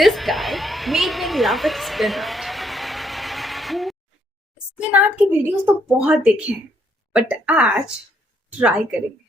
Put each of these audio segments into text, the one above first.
This guy made me love with spin art. Spin art के videos तो बहुत देखे हैं, बट आज ट्राई करेंगे।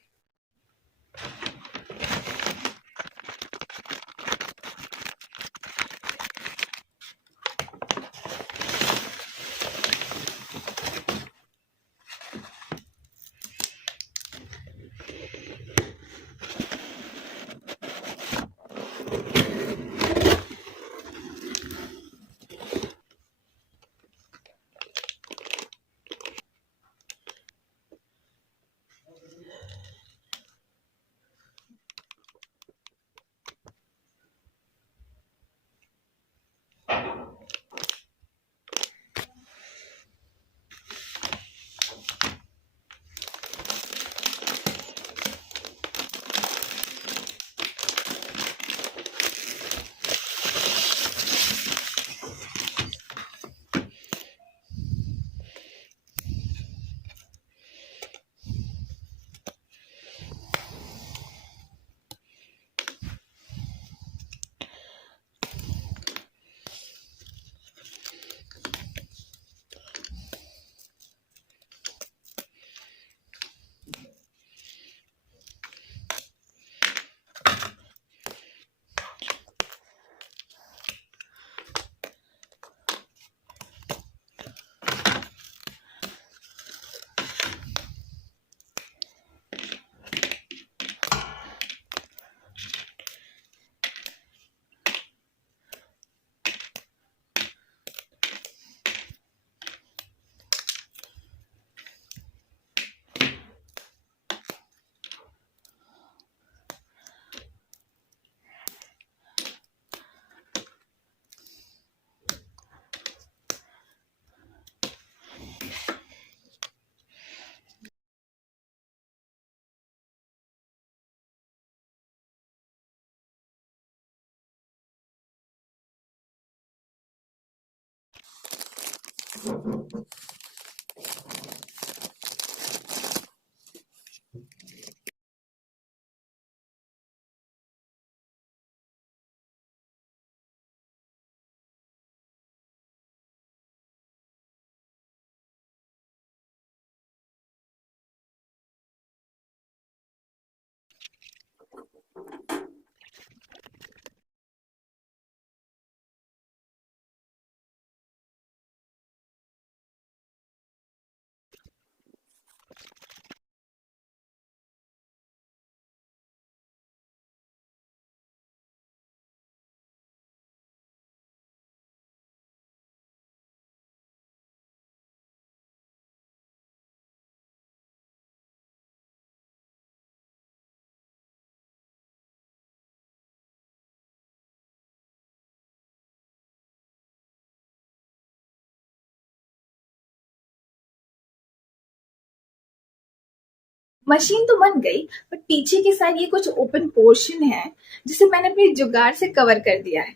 मशीन तो बन गई, बट पीछे की साइड ये कुछ ओपन पोर्शन है जिसे मैंने अपने जुगाड़ से कवर कर दिया है।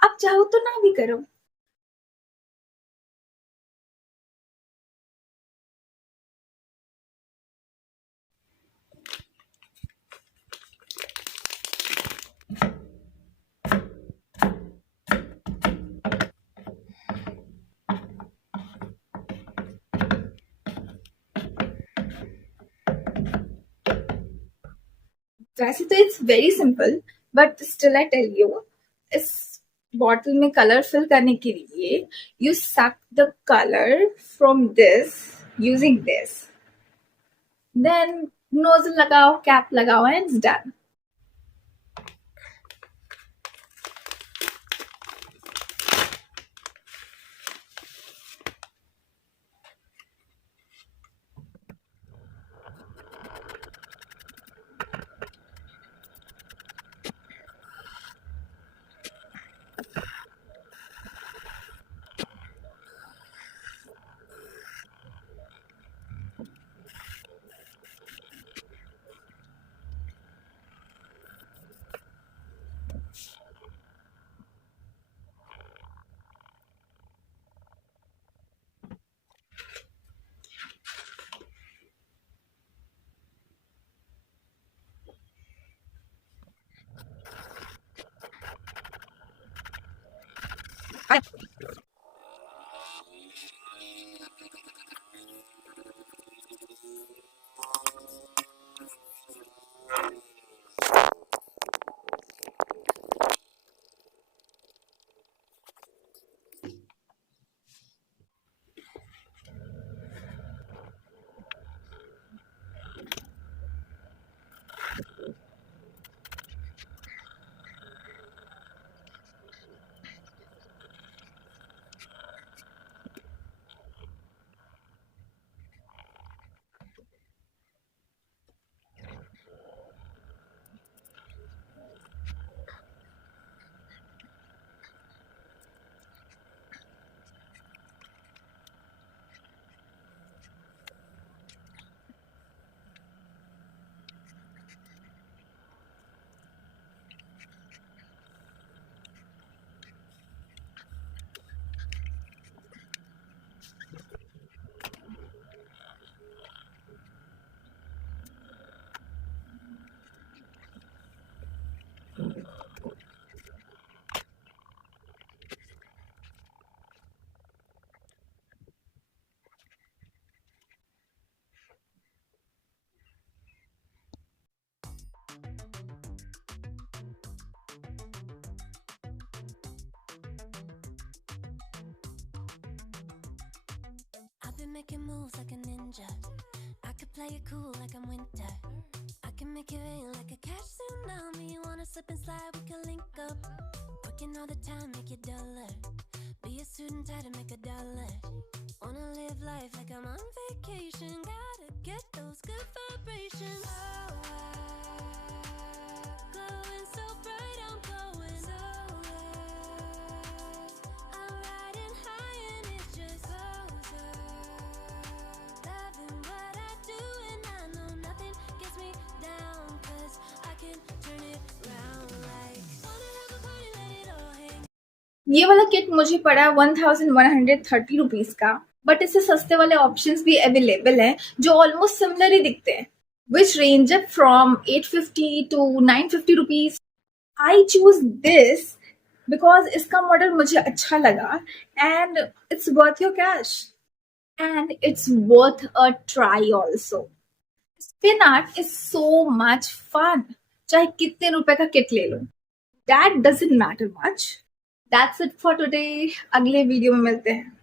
आप चाहो तो ना भी करो। वैसे तो it's very simple, but still I tell you, इस बॉटल में कलर फिल करने के लिए you suck the colour from this using this, then nozzle लगाओ, कैप लगाओ and it's done. I've been making moves like a ninja. I could play it cool like I'm winter. I can make it rain like a cash tsunami. You wanna slip and slide, we can link up. Working all the time, make it dollar. Be a student, tie to make a dollar. Wanna live life like I'm on vacation. Gotta get those good vibrations. Oh, glowing so bright, I'm glowing so I'm riding high and it just goes up. Loving what I do and I know nothing gets me down. 'Cause I can turn it round like wanna have a party, let it all hang. ये वाला kit मुझे पड़ा 1130 rupees का, but इससे सस्ते वाले options भी available हैं जो ऑलमोस्ट सिमिलर ही दिखते हैं, which range up from 850 to 950 rupees. I choose this because इसका मॉडल मुझे अच्छा लगा and it's worth your cash and it's worth a try also. Spin art is so much fun, चाहे कितने रुपए का किट ले लो, that doesn't matter much. That's it for today. अगले वीडियो में मिलते हैं.